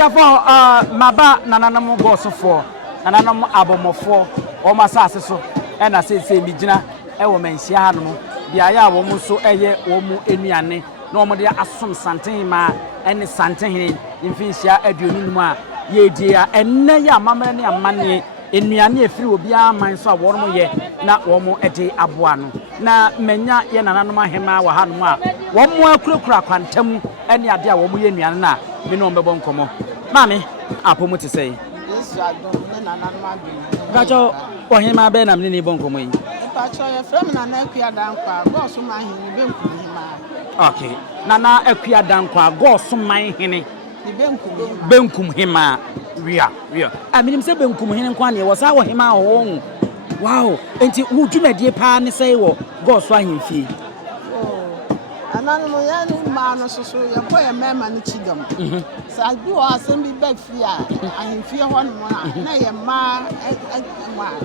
Abusafo maba nananam Gaoso for nananam abomofo o masase so e na sese mi gina e wo manhia hanom bia ya wo mu so eye wo mu enuane na wo de asom santen ma ene santen he mfinhia aduonum a ye die a enne ya amamre ne amane enuane efiri obi aman so a wo mo ye na wo mo ede aboa no na manya ye nananam ahema wa hanom a wo mo akurakura kwantam ene ade a wo mo ye enuane na me no mbebo nkomo mami apomu te sei yesu adom ne nananam adom gacho ohima be na me ni bonkomo yi pacho ye frem na na akua dankwa Gaoso man hene benkum hima okay nana akua dankwa Gaoso man hene ni benkum hima wia aminim se benkum hene kwa ne wo sa wo hima ho wow enti wo dwumadie pa ne sei wo Gaoso ahemfie ananu ya ni ma no soso ye boye mema ne chigam sa bi o asem bi bag fi a ahemfie ho no na ye ma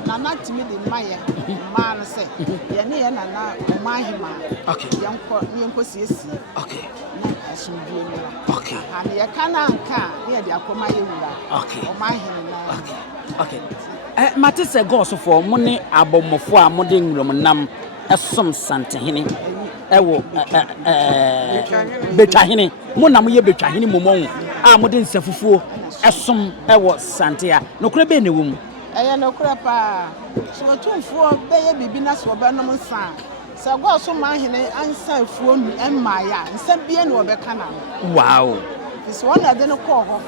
na na timi de ma ye ma no se ye ne ye na ma hima okay yenko siesi okay na asumdue ni okay and ye kana nka ye de akoma ye wura okay o ma hima okay mate se Gaoso for mo ne abomofo a mo de nwuram nam esom santehene ewo betwahene mo nam ye betwahene momon a mo de nsafufuo esom ewo santea no kure be ne wom eye no kure pa so tumfuo be ye bibi na so be no nsa se Gaoso man hene ansa afuo nu emma ya nsa bie no be kana wow so wona de no ko ho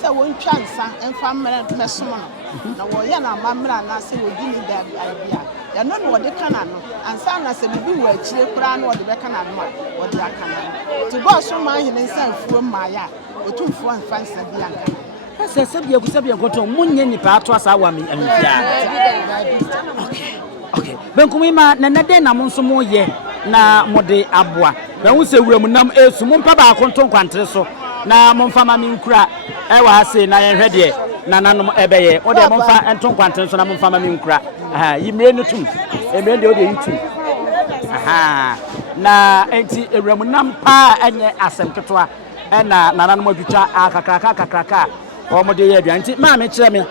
se won twa nsa emfa mmere mesom no na wo ye na mamra na se wo gini da bia ya no no de kana no ansa na se bibi wo akire kura na wo de be kana no wo de akana to Gaoso man hene nsa afuo mma ya otumfuo anfa nsa bia kana se sabia ku sabia koto munye ni pa ato asa wa mi amfia okay benkum ima na nade na mo nso mo ye na mo de aboa ba hu se wuram nam esu mo mpa ba konton kwantre so na mo mfa ma mi nkura e wa ase na ye hwede na nanom ebeye o de mo mfa enton kwantre so na mo mfa ma mi nkura yimre no tum emre de o de yitum na enti ewuram nam pa enye asem ketwa na nanom adwuta akakraka o mo de ye aduan nti ma me kire me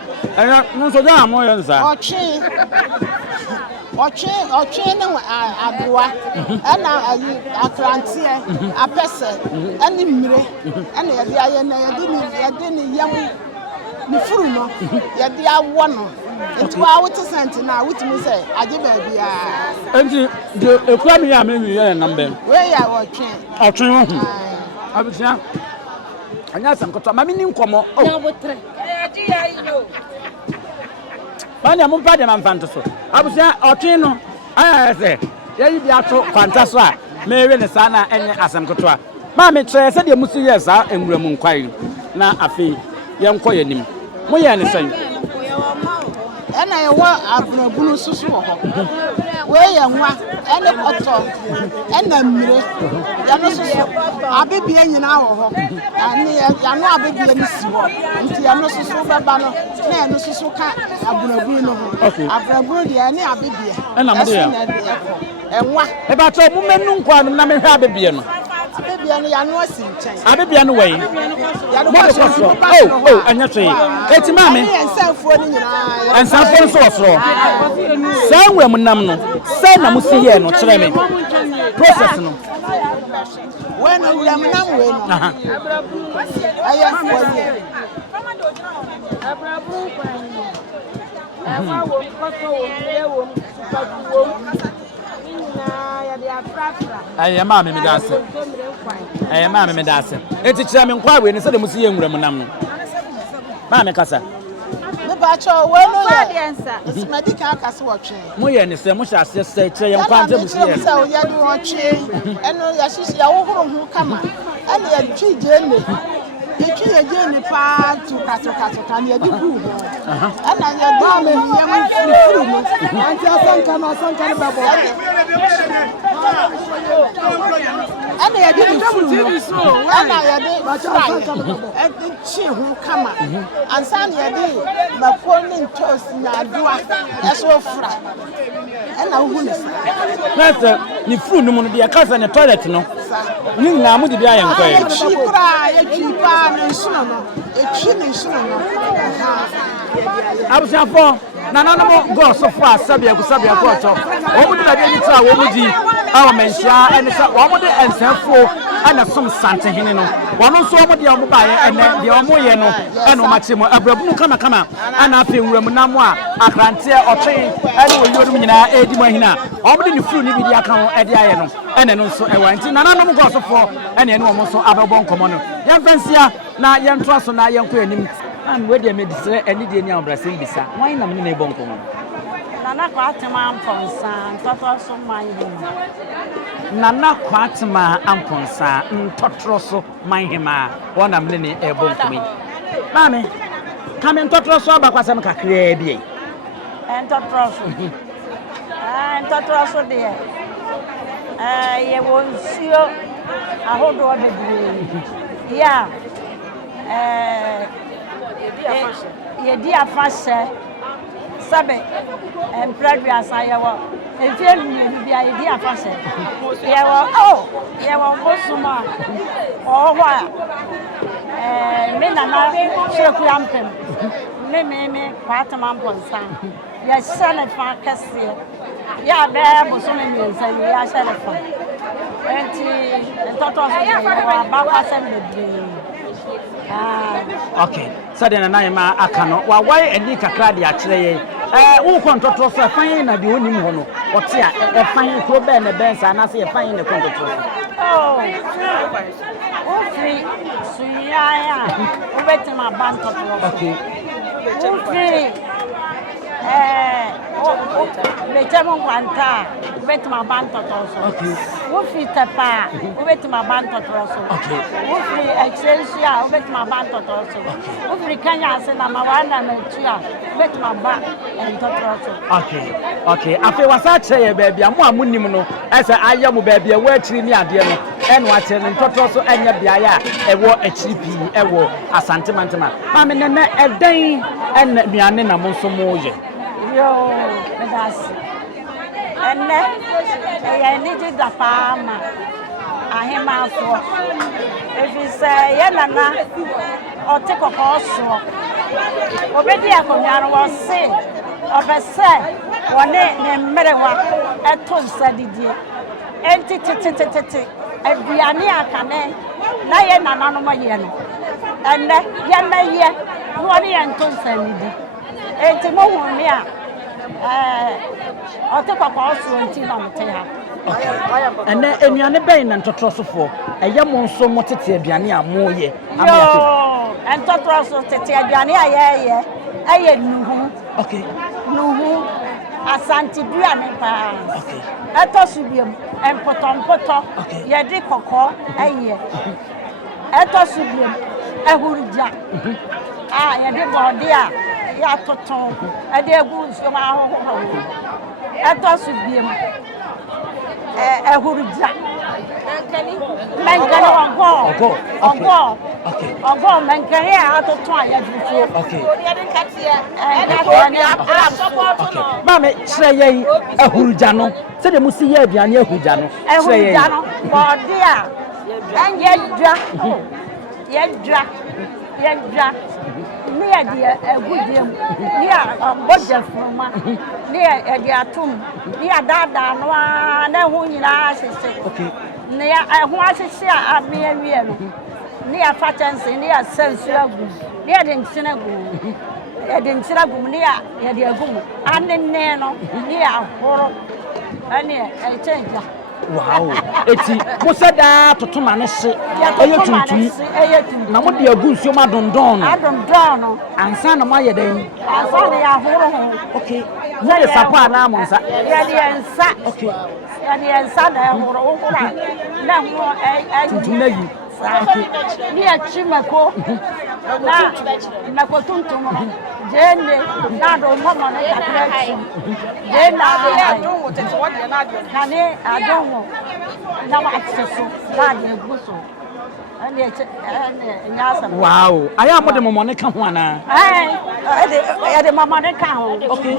no so da mo ye nsa Oche ne adoa na ayi atrantie apese ani mire na ye de aye na ye de ni yam ni furu no ye de awo no nti wa wote sent na wotimi say age ba bia enti de ekwa mi ya me wi ye number we ya otwe ho abisia anya sam koto ma me ni nkomo na botre di ya yo Banya mo mpa de ma mfanto so abusia otwe no ayase ye bi ato kwanta so a mewe ne sa na enye asem koto a ma me kire se de musu ye sa enwuram nkwai na afi ye nko ye nim mo ye ne san ena ye wa abunabunu susu ho we ye nwa ene koto ena mire ya no susu abebie nyina ho ho ani ya no abebie ni si ho nti ya no susu baba no na ya no susu ka abunabunu no ho abunabunu de ani abebie ena mo de ya enwa e ba to mo menu nkwa no na me hwa abebie no abebie no ya no asi nchen abebie no wei ya no so anya twe eti ma me ensafuo ni nyina ensafuo so osoro sa nwuram nam no sa na musi ye no kire me process no we no wuram nam we no aya fuo abrabu kwani ewa wo koto wo mire wo supatu wo na ya de afrafra aye ma me dase aye ma me dase eti kire me nkwa we ni se de musi ye nwuram nam no ma me kasa me ba cho we no ya it's medical kasa wo twe mo ye ni se mo sha se se kire ye nkwa ante musi ye se o ya di wo twe eno ya shishi ya wo horo hu kama ene ya twi je ne yetu ye je ni pa tuka ni edi ku ana ye do me ye mu furu no anti asanka na babo ɛna yɛde ne furu ɛna yɛde kyi ho kama ansa na yɛde mako ne ntosi na adoa ɛso ofura ɛna wohu ne sa na sɛ ne furu no mu no deɛ ka sɛ ne toilet no ne nyinaa mo de bi ayɛ nkɔ yɛ yɛtwi koraa yɛtwi paa ne nsono no yɛtwi ne nsono no abusuafo nananom Gaoso fo asabia kusabia ko ọtọ wɔn de baabi ani tra wɔn di a wɔn menhyia ɛne sɛ wɔn de nsɛmfo ɛna som santehene no wɔn nso wɔn de wɔn baayɛ ɛnɛ deɛ wɔn yɛ no ɛna wɔn akyi mu abrabunu kama ɛna afei nwuram nam a akranteɛ ɔtwe ɛne wɔn yie no nyinaa ɛdi mu ahina wɔn de ne furu ne bi di aka ho ɛde ayɛ no ɛna no nso ɛwɔ nti nananom Gaoso fo ɛna ɛne wɔn nso abɛbɔ nkɔmɔ no yɛmfɛnsia na yɛntoa so na yɛnkɔ anim and where they made this any day now Brazil bisa why na me na bon komo nana kwatema amponsa Ntotroso manhema nana kwatema amponsa Ntotroso manhema wona me ne e bon komi mame kame Ntotroso abakwasem kakra bi Ntotroso de ye wonsio ahodo bebre ya yedi afashe sabe empradu asayewo efie nu bia yedi afashe yewo yewo bosuma ohwa me nana sheku ampem me kwatama mponsa ya shane fa kase ya be bosome miensa ya shane fa enti Ntotroso yewo abakwasem bebre okay so then na ma aka no wa why eni kakra de akire ye wo ko Ntotroso fan na de onim ho no wote a fan ko be na ben sa na se fan na ko Ntotroso o free suya o betima ban Ntotroso okay o free betema kwanta o betima ban Ntotroso okay o free tepa o betima ban Ntotroso okay o free excelsia o betima ban Ntotroso o free kanya ase na mawana na tua o betima ban Ntotroso okay afi wasa kire ye ba bia mo amunim no ese aye mo ba bia wa akiri ni ade no eno akire ne Ntotroso anya bia ya ewo akiri pi ewo asantemantema ma me ne eden en nuane na mo nso mo ye yo medasi enne ya ni di dapa ma ahema afo efise ye nana otikoko so obedi akonwaro wo se obese wone ne mmerewa eto nsadidie enti tete aduane akane na ye nana no ye no enne ye na ye wone ye nto nsadidi enti mo hu me a otikoko so enti na mte ha ene enuane ben na Ntotroso fo eye mo nso mo tete aduane a mo ye Ntotroso tete aduane a ye aye nuhu okay nuhu asanti duane pa okay etosu biem empotompoto ye di kokko aye etosu biem ehurija ye di body a ya toton ade egu nso ma ho etosu biem ehurija menkani ogo menkani a toton a ya dufu okay ye di katia support no mame kire ye ehurija no se de musi ye aduane ehurija no ehurija no body a anye dra ni ya di egudiem ni ya boja froma ni ya di atum ni ya dada no na hu nyina asese okay ni ya hu asese a me awie no ni ya fachanse ni ya sensu agu ni ya de nchina gu ni ya de agum anenne no ni ya horo ani e change wow eti mo se da totoma ne se eye tuntum na mo de agu nsuo ma dondon no ansa na mo aye den ansa na ya horo ho okay mo de sapa na mo nsa ya de ensa okay ya de ensa na horo horo na ho tuntum na yi ni ya chimako na mako tuntum jene na do mo na kakra jene ya don wo tete wo de na do kane adon wo na access na de guso wow I am the mama ka ho ana the mama ne ka ho okay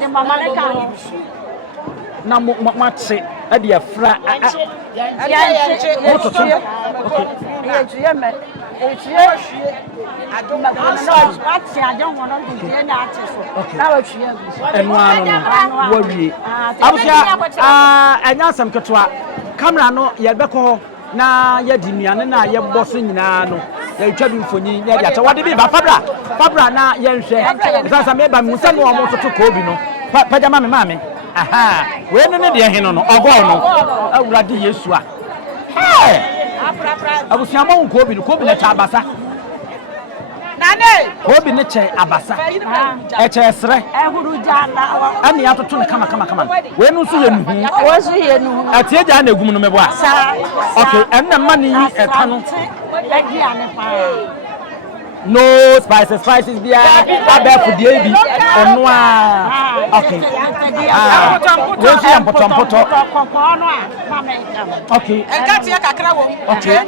the mama ne ka ho na matse e de afra camera no ye beko na ye di nuane na ye boso nyina no ye twa bi mfoni ye dia wade bi ba fabra na ye nhwe sasa me ba musa no omo toto ko bi no paja mame mame aha we no ne de he no ogo no awurade yesu a hey abusiamo nko bi no ko bi na cha abasa nane ko bi ne che abasa e che sre ehuru jana ani atoto ne kama we no so ye nuhu wo so ye nuhu atie ja na egum no mebo a okay enna mani e ka no agi ane pa no spices bia abefu die bi ono a okay we see ampoto no a mama okay engati ya kakra wo okay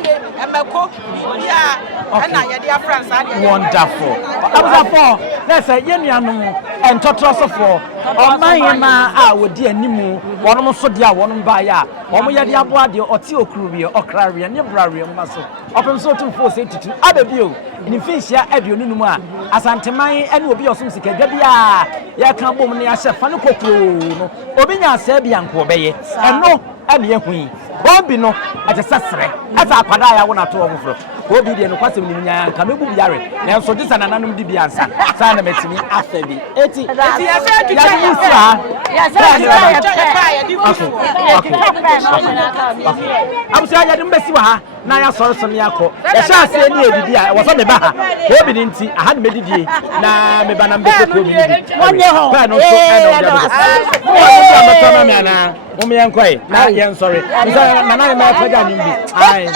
emeko bia na ye dia France ade wonderful abusafo na say ye nuanom Ntotroso for omayema a wodi animu wonom so dia wonom ba ya omo ye dia boa de oti okuru bi okrare ne brare mmaso opem so tumfo se titu ababio ni finhia aduonu numu a asanteman ene obi osum sika gba bia ya kan bom ne ya hyefa ne kokoro no obi nya asa bia nko obeye eno ene ehun bombi no atesesere asa akwada ya wona to omfro obi de no kwasem ni nya ka mebu biare na so disa nananum di biansa sa na metimi afa bi eti ya se tu abusa ya dem besi wa ha na ya soro so ne yakọ ya sha ase ni edidi a wo so me ba ha obi ni nti aha me didie na me ba na mbese ko bi ni wonye ho pa no so e no me ana mo me yankoi na ye sorry nsa na na me ka ja ni bi ai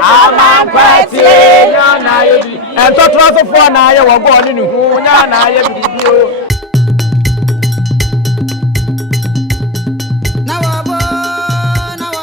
Amankwati nyana yebi Ntotroso fo na ye wo go ni hu nyana ye bi